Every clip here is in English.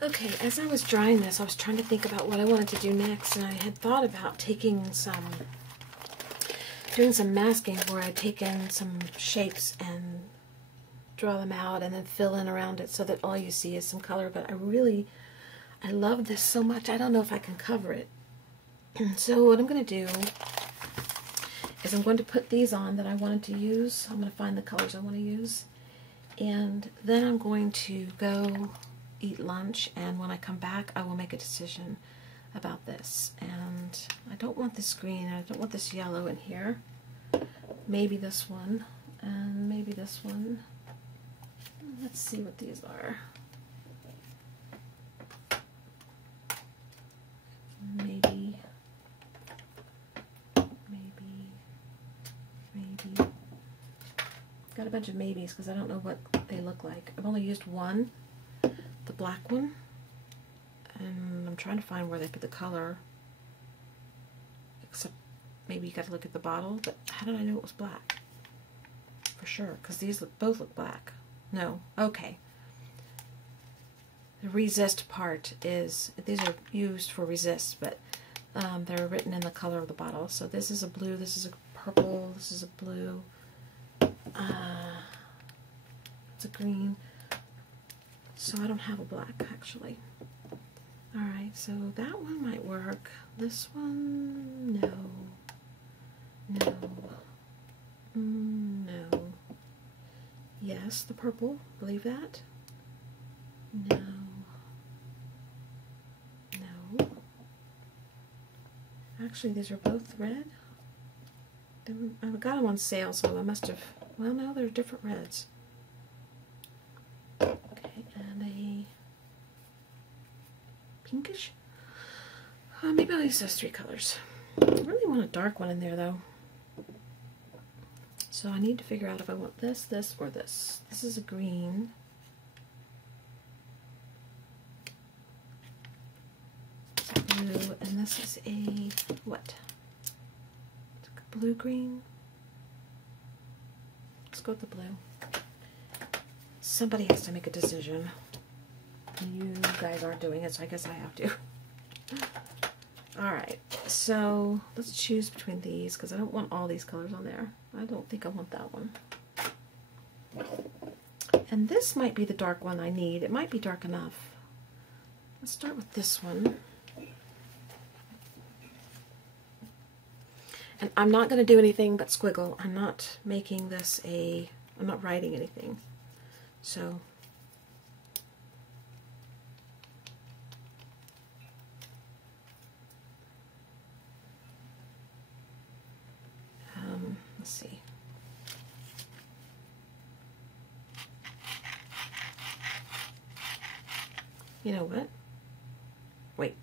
Okay, as I was drying this, I was trying to think about what I wanted to do next, and I had thought about doing some masking where I'd take in some shapes and draw them out and then fill in around it so that all you see is some color, but I love this so much, I don't know if I can cover it. So what I'm going to do is I'm going to put these on that I wanted to use. I'm going to find the colors I want to use, and then I'm going to go eat lunch, and when I come back I will make a decision about this. And I don't want this green, I don't want this yellow in here. Maybe this one, and maybe this one. Let's see what these are. Maybe. Got a bunch of maybes because I don't know what they look like. I've only used one, the black one, and I'm trying to find where they put the color. Except maybe you got to look at the bottle, but how did I know it was black? For sure, because these both look black. No, okay. The resist part is, these are used for resist, but they're written in the color of the bottle. So this is a blue, this is a purple, this is a blue. It's a green, so I don't have a black actually. Alright, so that one might work. This one, no. No. Yes, the purple, believe that? No. Actually, these are both red. I got them on sale, so I must have, well, no, they're different reds. Okay, and a pinkish. Maybe I'll use those three colors. I really want a dark one in there, though. So I need to figure out if I want this, this, or this. This is a green. Blue, and this is a, what? It's like a blue-green. Let's go with the blue. Somebody has to make a decision. You guys aren't doing it, so I guess I have to. Alright, so let's choose between these, because I don't want all these colors on there. I don't think I want that one. And this might be the dark one I need. It might be dark enough. Let's start with this one. And I'm not going to do anything but squiggle. I'm not making this I'm not writing anything. So, let's see. You know what? Wait.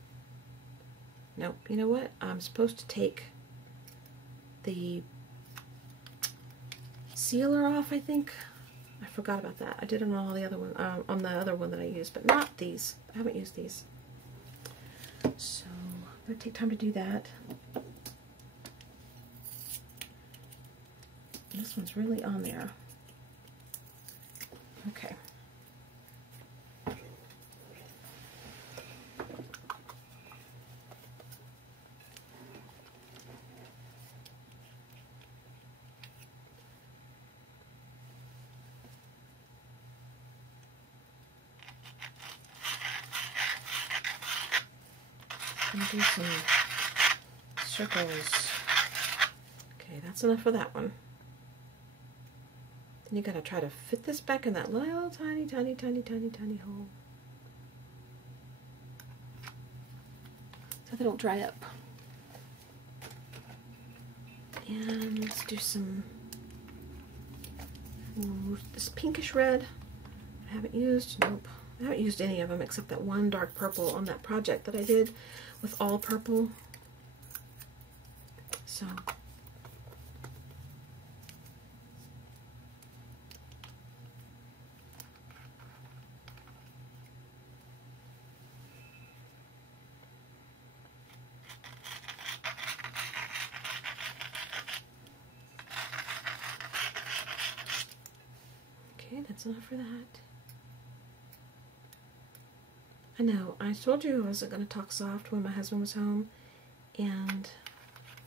Nope. You know what? I'm supposed to take the sealer off, I think. I forgot about that. I did it on all the other one, on the other one that I used, but not these. I haven't used these. So I'm gonna take time to do that. This one's really on there. Okay. Do some circles. Okay, that's enough for that one. Then you gotta try to fit this back in that little tiny hole so they don't dry up. And let's do some this pinkish red. I haven't used, nope. I haven't used any of them except that one dark purple on that project that I did with all purple. So okay, that's enough for that. I know, I told you I wasn't going to talk soft when my husband was home, and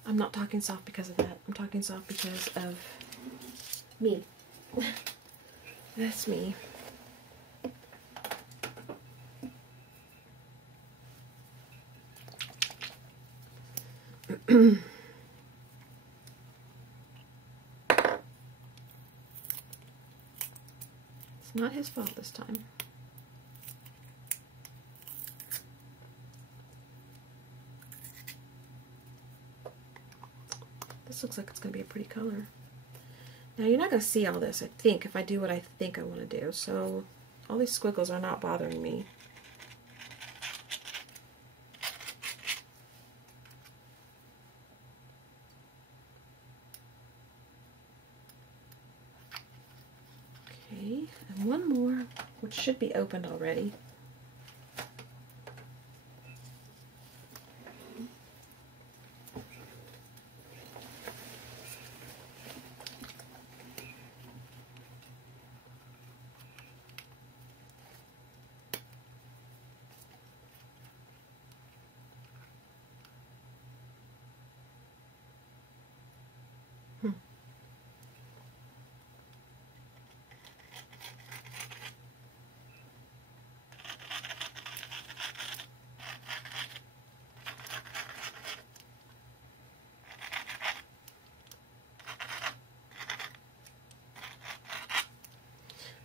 I'm not talking soft because of that. I'm talking soft because of me. That's me. It's not his fault this time. This looks like it's going to be a pretty color. Now you're not going to see all this, I think, if I do what I think I want to do. So all these squiggles are not bothering me. Okay, and one more, which should be opened already.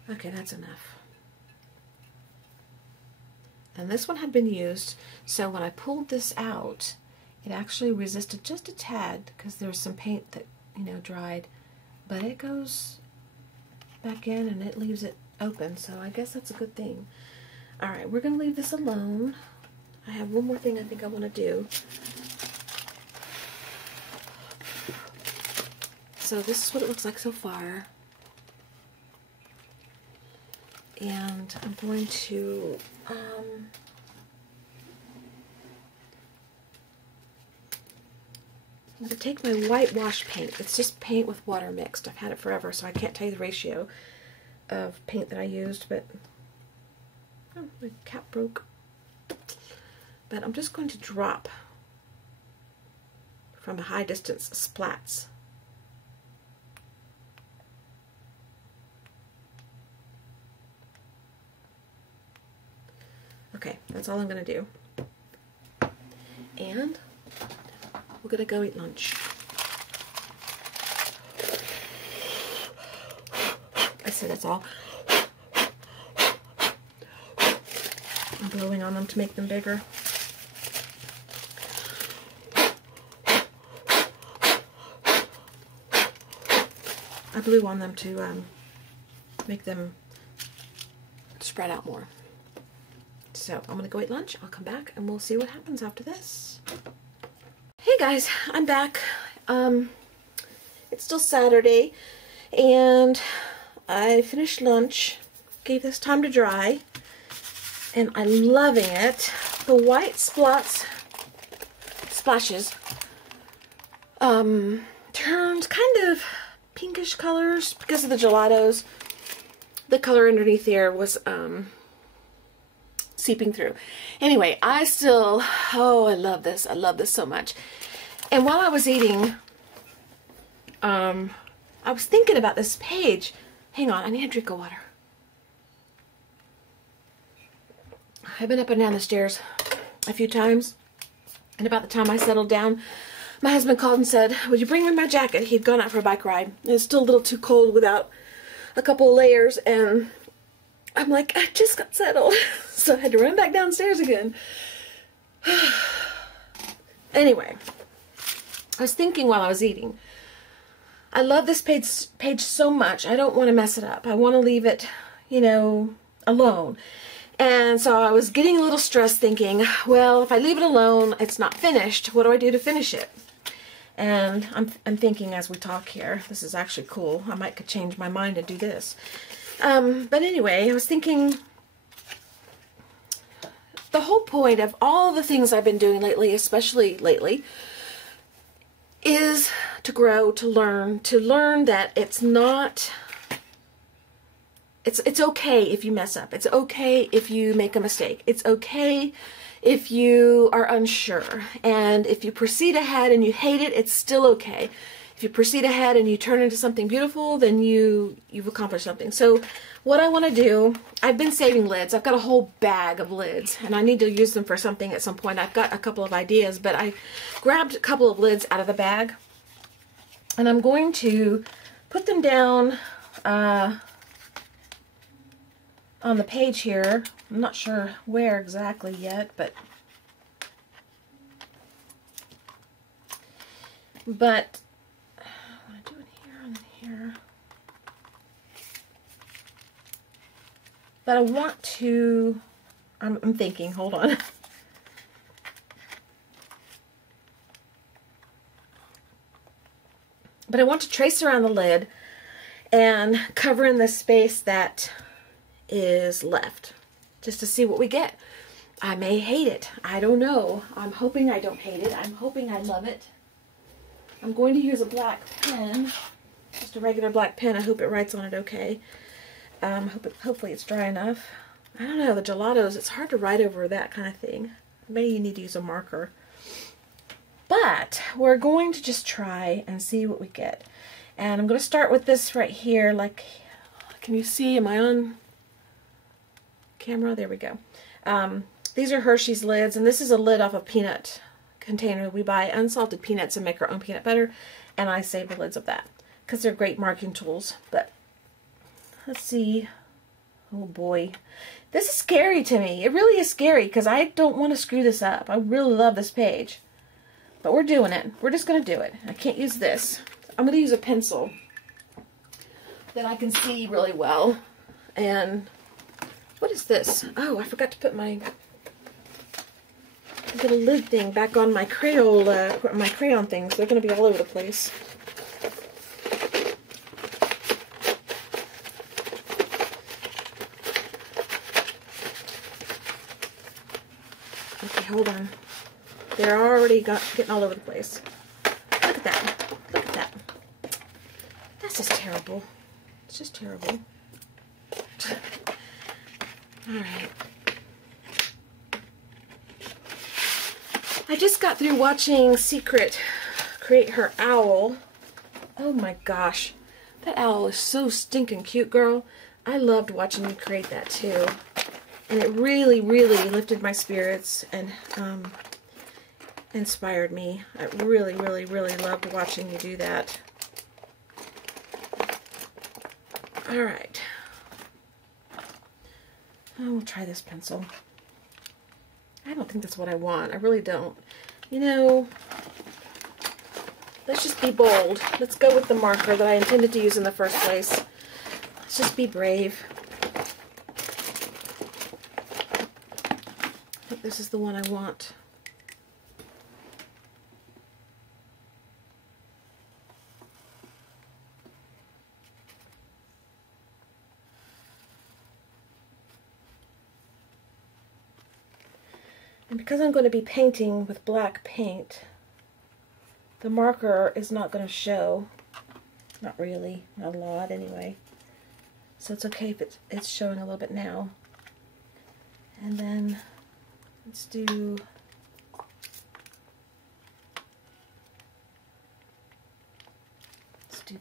Okay, that's enough. And this one had been used, so when I pulled this out, it actually resisted just a tad because there was some paint that, you know, dried. But it goes back in and it leaves it open, so I guess that's a good thing. Alright, we're going to leave this alone. I have one more thing I think I want to do. So this is what it looks like so far. And I'm going to I'm going to take my whitewash paint. It's just paint with water mixed. I've had it forever, so I can't tell you the ratio of paint that I used, but oh, my cap broke. But I'm just going to drop from a high distance splats. Okay, that's all I'm going to do. And we're going to go eat lunch. I said that's all. I'm blowing on them to make them bigger. I blew on them to make them spread out more. So I'm going to go eat lunch. I'll come back and we'll see what happens after this. Hey guys, I'm back. It's still Saturday and I finished lunch, gave this time to dry, and I'm loving it. The white splashes turned kind of pinkish colors because of the gelatos. The color underneath there was seeping through. Anyway, I love this. I love this so much. And while I was eating, I was thinking about this page. Hang on, I need a drink of water. I've been up and down the stairs a few times, and about the time I settled down, my husband called and said, would you bring me my jacket? He'd gone out for a bike ride. It was still a little too cold without a couple of layers, and I'm like, I just got settled. So I had to run back downstairs again. Anyway, I was thinking while I was eating, I love this page so much. I don't want to mess it up. I want to leave it, you know, alone. And so I was getting a little stressed thinking, well, if I leave it alone, it's not finished. What do I do to finish it? And I'm thinking as we talk here, this is actually cool. I might could change my mind and do this. But anyway, I was thinking the whole point of all the things I've been doing lately, especially lately, is to grow, to learn that it's not It's okay if you mess up. It's okay if you make a mistake. It's okay if you are unsure. And if you proceed ahead and you hate it, it's still okay. If you proceed ahead and you turn into something beautiful, then you've accomplished something. So what I want to do, I've been saving lids. I've got a whole bag of lids, and I need to use them for something at some point. I've got a couple of ideas, but I grabbed a couple of lids out of the bag, and I'm going to put them down on the page here. I'm not sure where exactly yet, but I want to do it here and here. But I want to, I'm thinking, hold on. But I want to trace around the lid and cover in the space that is left, just to see what we get. I may hate it. I don't know. I'm hoping I don't hate it. I'm hoping I love it. I'm going to use a black pen, just a regular black pen. I hope it writes on it okay. Hopefully it's dry enough. I don't know, the gelatos, it's hard to write over that kind of thing. Maybe you need to use a marker. But we're going to just try and see what we get. And I'm going to start with this right here. Like, can you see? Am I on camera? There we go. These are Hershey's lids, and this is a lid off a peanut container. We buy unsalted peanuts and make our own peanut butter, and I save the lids of that because they're great marking tools. But let's see. Oh boy. This is scary to me. It really is scary because I don't want to screw this up. I really love this page. But we're doing it. We're just going to do it. I can't use this. I'm going to use a pencil that I can see really well. And what is this? Oh, I forgot to put my little lid thing back on my crayon things. They're going to be all over the place. Okay, hold on. They're already getting all over the place. Look at that. Look at that. That's just terrible. It's just terrible. Alright. I just got through watching Secret create her owl. Oh my gosh. That owl is so stinking cute, girl. I loved watching you create that too. And it really, really lifted my spirits and inspired me. I really, really, really loved watching you do that. Alright. Oh, we'll try this pencil. I don't think that's what I want. I really don't. You know, let's just be bold. Let's go with the marker that I intended to use in the first place. Let's just be brave. I think this is the one I want. And because I'm going to be painting with black paint, the marker is not going to show. Not really. Not a lot anyway. So it's okay if it's showing a little bit now. And then let's do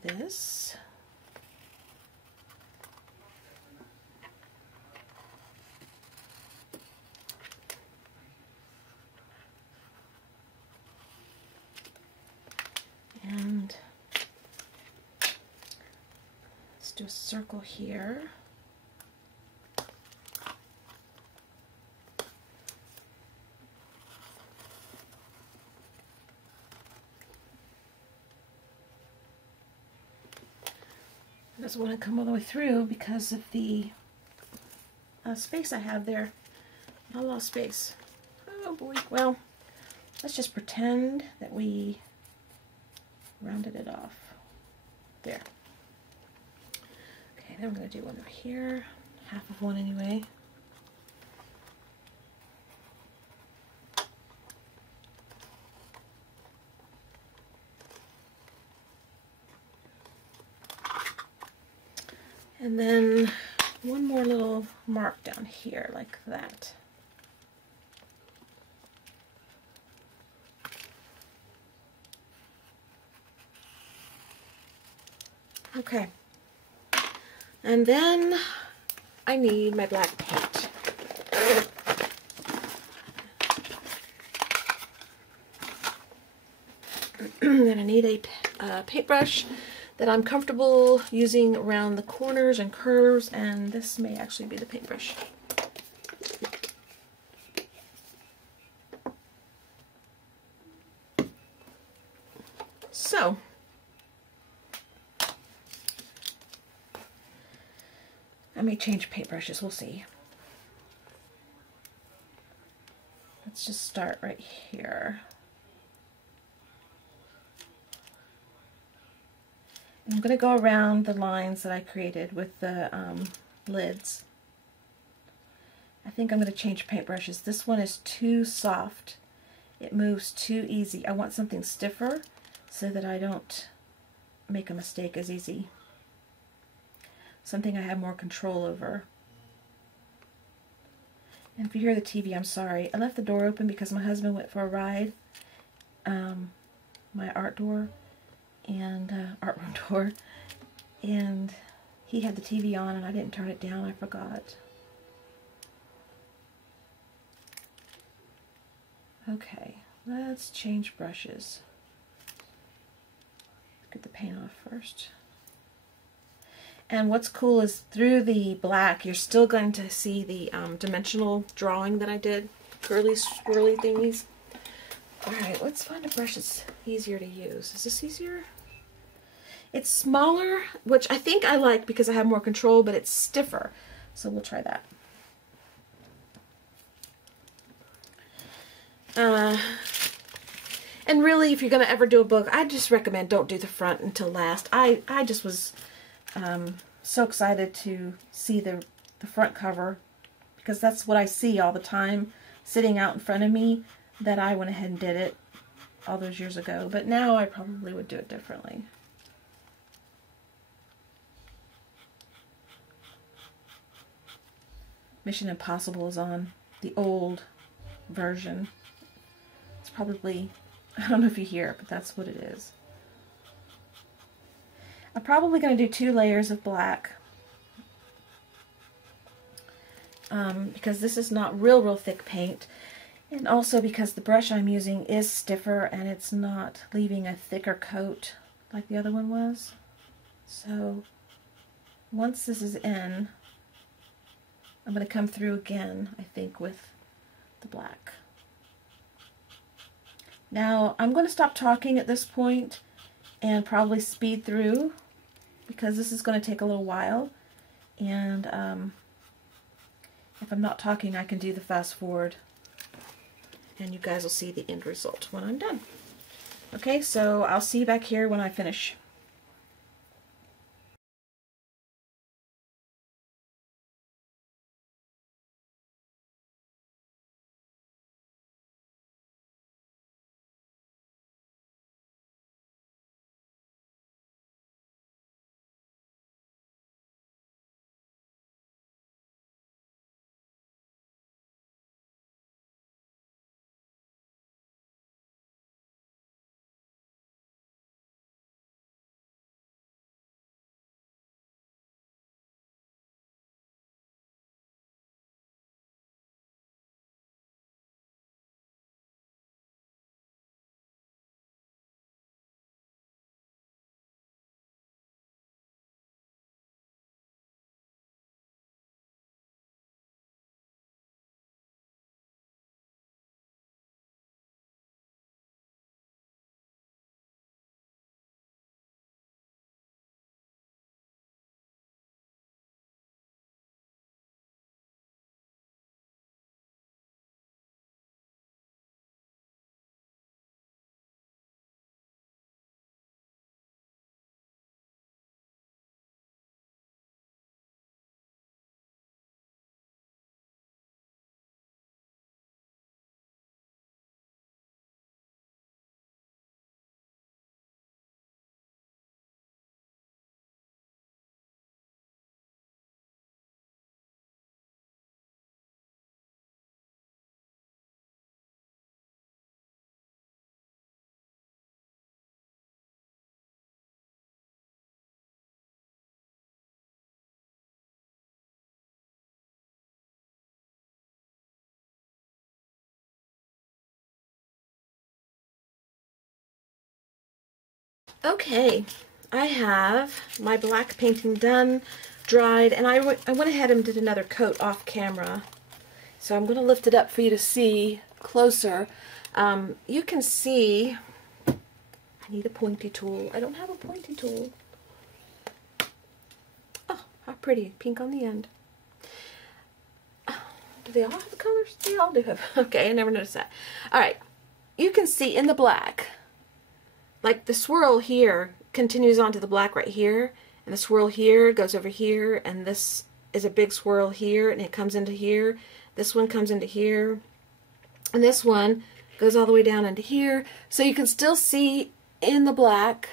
this. And let's do a circle here. It doesn't want to come all the way through because of the space I have there. Not a lot of space. Oh boy. Well, let's just pretend that we rounded it off. There. Okay, then I'm going to do one over here. Half of one anyway. And then one more little mark down here like that. Okay. And then I need my black paint. Then I need a paintbrush that I'm comfortable using around the corners and curves, and this may actually be the paintbrush. So, I may change paintbrushes, we'll see. Let's just start right here. I'm going to go around the lines that I created with the lids. I think I'm going to change paintbrushes. This one is too soft. It moves too easy. I want something stiffer so that I don't make a mistake as easy. Something I have more control over. And if you hear the TV, I'm sorry. I left the door open because my husband went for a ride. My art door and art room door, and he had the TV on and I didn't turn it down. I forgot. Okay, let's change brushes. Get the paint off first. And what's cool is through the black, you're still going to see the dimensional drawing that I did, curly, swirly thingies. Alright, let's find a brush that's easier to use. Is this easier? It's smaller, which I think I like because I have more control, but it's stiffer. So we'll try that. And really, if you're going to ever do a book, I just recommend don't do the front until last. I just was so excited to see the front cover because that's what I see all the time sitting out in front of me, that I went ahead and did it all those years ago. But now I probably would do it differently. Mission Impossible is on the old version. It's probably, I don't know if you hear it, but that's what it is. I'm probably going to do 2 layers of black because this is not real thick paint, and also because the brush I'm using is stiffer and it's not leaving a thicker coat like the other one was. So once this is in, I'm going to come through again, I think, with the black. Now I'm going to stop talking at this point and probably speed through because this is going to take a little while, and if I'm not talking I can do the fast forward and you guys will see the end result when I'm done. Okay, so I'll see you back here when I finish. Okay, I have my black painting done, dried, and I went ahead and did another coat off camera. So I'm going to lift it up for you to see closer. You can see, I need a pointy tool. I don't have a pointy tool. Oh, how pretty, pink on the end. Do they all have the colors? They all do have. Okay, I never noticed that. Alright, you can see in the black, like the swirl here continues on to the black right here, and the swirl here goes over here, and this is a big swirl here, and it comes into here. This one comes into here, and this one goes all the way down into here. So you can still see in the black,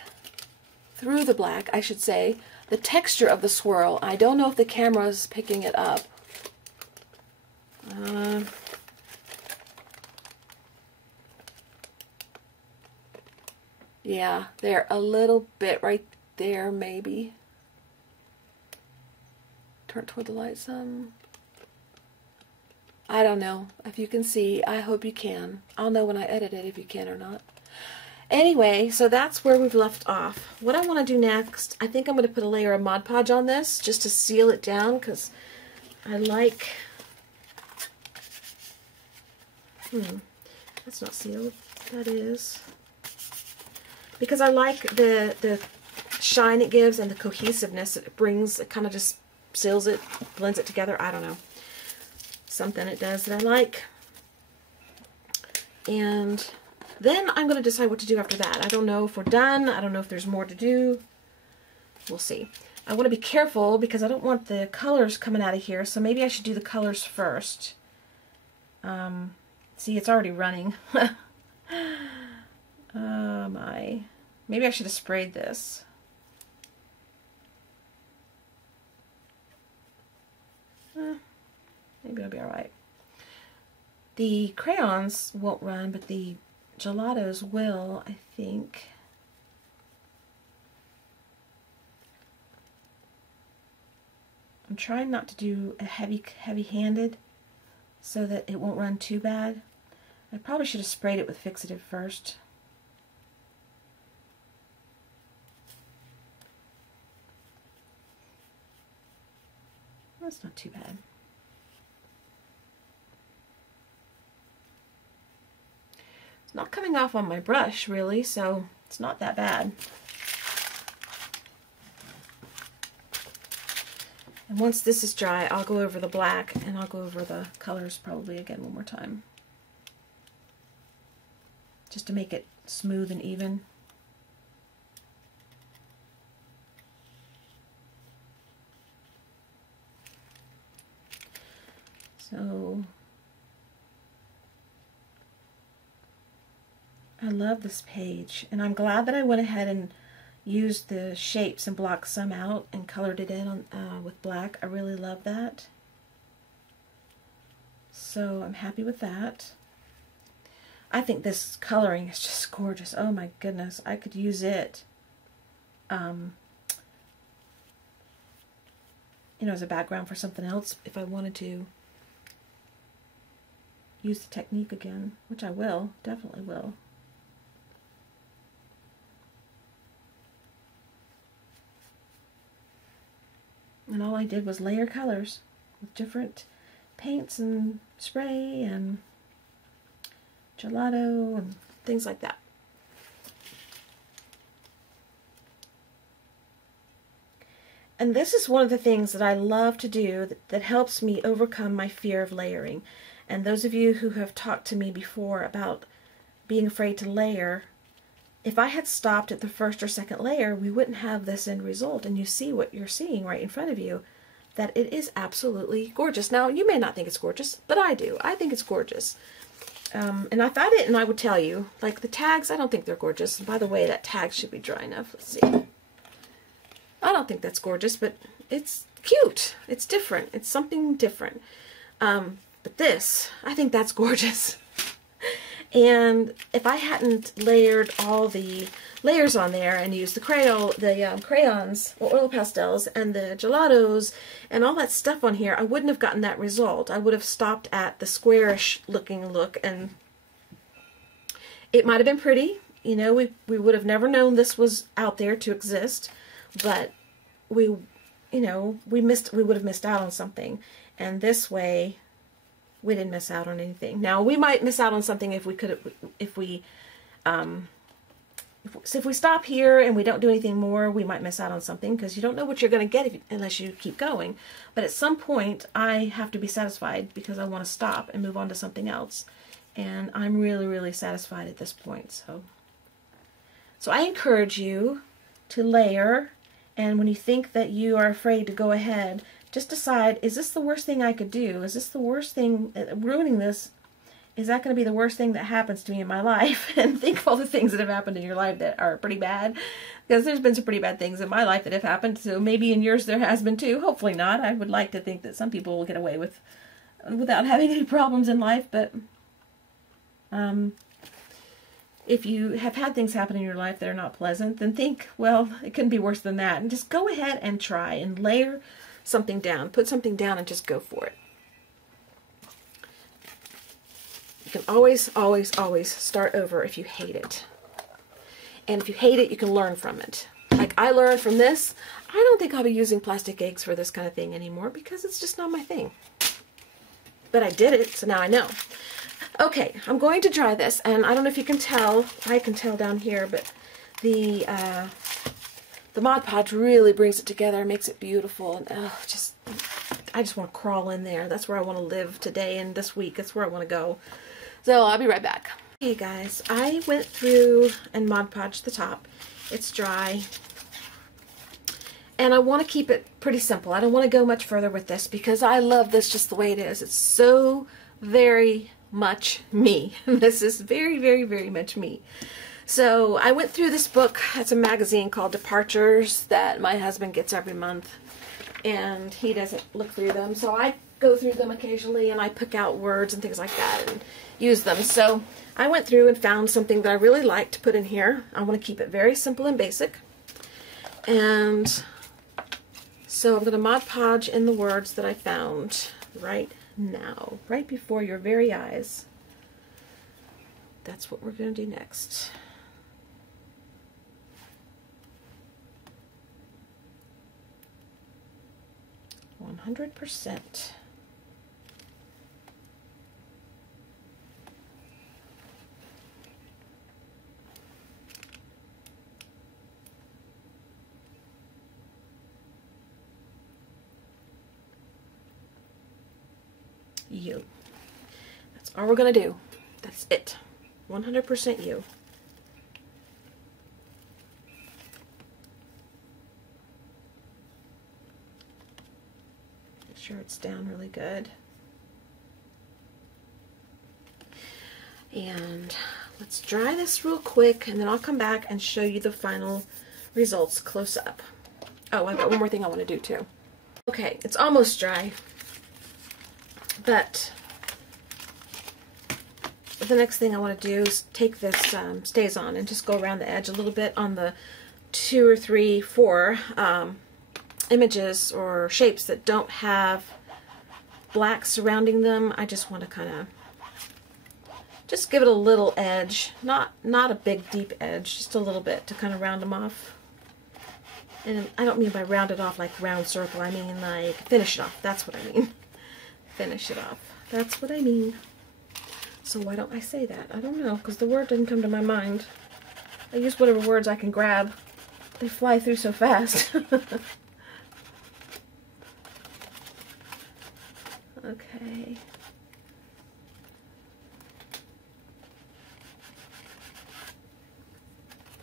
through the black, I should say, the texture of the swirl. I don't know if the camera is picking it up. Yeah, there, a little bit right there, maybe. Turn toward the light some. I don't know if you can see. I hope you can. I'll know when I edit it if you can or not. Anyway, so that's where we've left off. What I want to do next, I think I'm going to put a layer of Mod Podge on this just to seal it down, because I like... that's not sealed. That is. Because I like the shine it gives and the cohesiveness it brings. It kind of just seals it, blends it together. I don't know. Something it does that I like. And then I'm going to decide what to do after that. I don't know if we're done. I don't know if there's more to do. We'll see. I want to be careful because I don't want the colors coming out of here, so maybe I should do the colors first. See, it's already running. My. Maybe I should have sprayed this. Maybe it'll be alright. The crayons won't run, but the gelatos will, I think. I'm trying not to do a heavy-handed so that it won't run too bad. I probably should have sprayed it with fixative first. That's not too bad. It's not coming off on my brush, really, so it's not that bad. And once this is dry, I'll go over the black and I'll go over the colors probably again one more time. Just to make it smooth and even. So, I love this page, and I'm glad that I went ahead and used the shapes and blocked some out and colored it in on, with black. I really love that. So I'm happy with that. I think this coloring is just gorgeous. Oh my goodness, I could use it you know, as a background for something else if I wanted to use the technique again, which I will, definitely will. And all I did was layer colors with different paints and spray and gelato and things like that. And this is one of the things that I love to do that helps me overcome my fear of layering. And those of you who have talked to me before about being afraid to layer, if I had stopped at the first or second layer, we wouldn't have this end result. And you see what you're seeing right in front of you, that it is absolutely gorgeous. Now, you may not think it's gorgeous, but I do. I think it's gorgeous. And if I didn't, I would tell you. Like the tags, I don't think they're gorgeous. And by the way, that tag should be dry enough. Let's see. I don't think that's gorgeous, but it's cute. It's different. It's something different. But this, I think that's gorgeous. And if I hadn't layered all the layers on there and used the crayons or oil pastels and the gelatos and all that stuff on here, I wouldn't have gotten that result. I would have stopped at the squarish looking look, and it might have been pretty. you know, we would have never known this was out there to exist, but we, you know, we would have missed out on something. And this way, we didn't miss out on anything. Now, we might miss out on something if we stop here and we don't do anything more, we might miss out on something, because you don't know what you're going to get unless you keep going. But at some point, I have to be satisfied because I want to stop and move on to something else. And I'm really, really satisfied at this point. So I encourage you to layer, and when you think that you are afraid to go ahead, just decide, is this the worst thing I could do? Is this the worst thing, ruining this, is that going to be the worst thing that happens to me in my life? And think of all the things that have happened in your life that are pretty bad, because there's been some pretty bad things in my life that have happened, so maybe in yours there has been too. Hopefully not. I would like to think that some people will get away without having any problems in life, but if you have had things happen in your life that are not pleasant, then think, well, it couldn't be worse than that. And just go ahead and try and layer something down. Put something down and just go for it. You can always, always, always start over if you hate it. And if you hate it, you can learn from it. Like I learned from this, I don't think I'll be using plastic eggs for this kind of thing anymore because it's just not my thing. But I did it, so now I know. Okay, I'm going to dry this, and I don't know if you can tell, I can tell down here, but the Mod Podge really brings it together, makes it beautiful, and I just want to crawl in there. That's where I want to live today and this week. That's where I want to go. So I'll be right back. Hey guys, I went through and Mod Podged the top. It's dry. And I want to keep it pretty simple. I don't want to go much further with this because I love this just the way it is. It's so very much me. This is very, very, very much me. So I went through this book. It's a magazine called Departures that my husband gets every month. And he doesn't look through them. So I go through them occasionally and I pick out words and things like that and use them. So I went through and found something that I really like to put in here. I want to keep it very simple and basic. And so I'm going to Mod Podge in the words that I found right now, right before your very eyes. That's what we're going to do next. %. You. That's all we're going to do. That's it. 100% you. Make sure it's down really good. And let's dry this real quick, and then I'll come back and show you the final results close up. Oh, I've got one more thing I want to do too. Okay, it's almost dry. But the next thing I want to do is take this Stays On and just go around the edge a little bit on the 2 or 3, 4 images or shapes that don't have black surrounding them. I just want to kind of just give it a little edge, not a big deep edge, just a little bit to kind of round them off. And I don't mean by round it off like round circle, I mean like finish it off. That's what I mean. Finish it off. That's what I mean. So why don't I say that? I don't know, because the word didn't come to my mind. I use whatever words I can grab. They fly through so fast. Okay.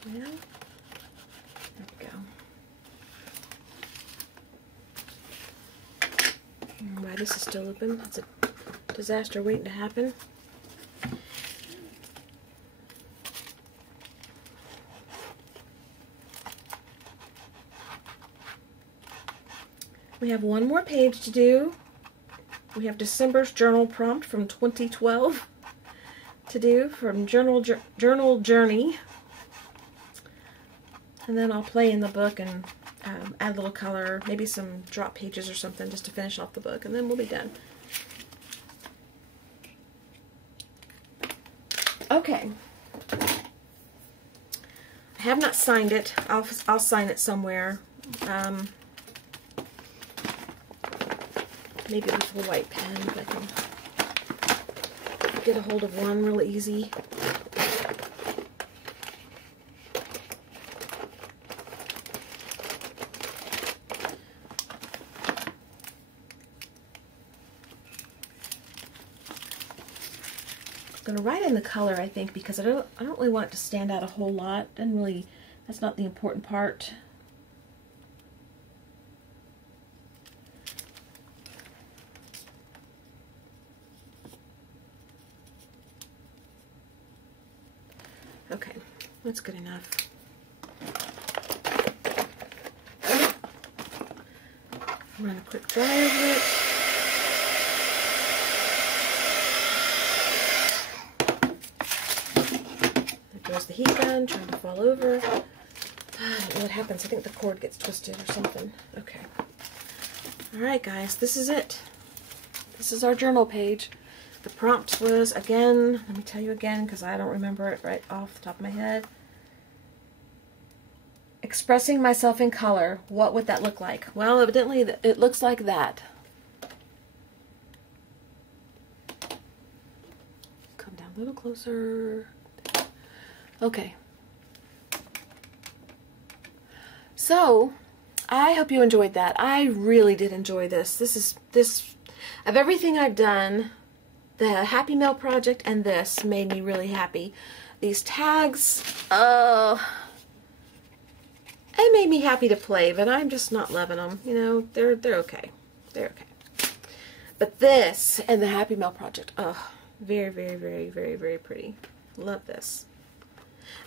Well, there we go. Why this is still open? It's a disaster waiting to happen. We have one more page to do. We have December's journal prompt from 2012 to do from Journal Journey. And then I'll play in the book and add a little color, maybe some drop pages or something just to finish off the book, and then we'll be done. Okay. have not signed it. I'll sign it somewhere. Maybe with a white pen, if I can get a hold of one real easy. I'm going to write in the color, I think, because I don't really want it to stand out a whole lot. And really, that's not the important part. Okay, that's good enough. Run a quick dry over it. There goes the heat gun, trying to fall over. I don't know what happens. I think the cord gets twisted or something. Okay. Alright guys, this is it. This is our journal page. The prompt was, again, let me tell you again because I don't remember it right off the top of my head. Expressing myself in color. What would that look like? Well, evidently it looks like that. Come down a little closer. Okay. So, I hope you enjoyed that. I really did enjoy this. This of everything I've done, the Happy Mail project and this made me really happy. These tags, it made me happy to play, but I'm just not loving them. You know, they're okay. They're okay. But this and the Happy Mail project, oh, very, very, very, very, very pretty. Love this.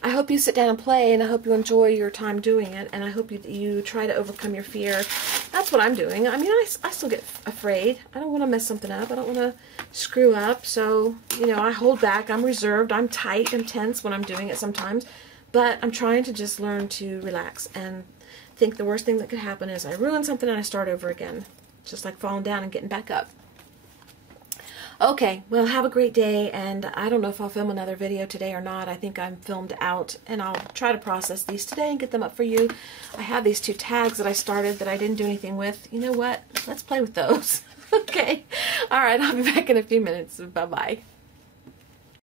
I hope you sit down and play, and I hope you enjoy your time doing it, and I hope you try to overcome your fear. That's what I'm doing. I mean, I still get afraid. I don't want to mess something up. I don't want to screw up. So, you know, I hold back. I'm reserved. I'm tight. I'm tense when I'm doing it sometimes. But I'm trying to just learn to relax and think the worst thing that could happen is I ruin something and I start over again. Just like falling down and getting back up. Okay, well, have a great day, and I don't know if I'll film another video today or not. I think I'm filmed out, and I'll try to process these today and get them up for you. I have these 2 tags that I started that I didn't do anything with. You know what? Let's play with those. Okay. All right, I'll be back in a few minutes. Bye-bye.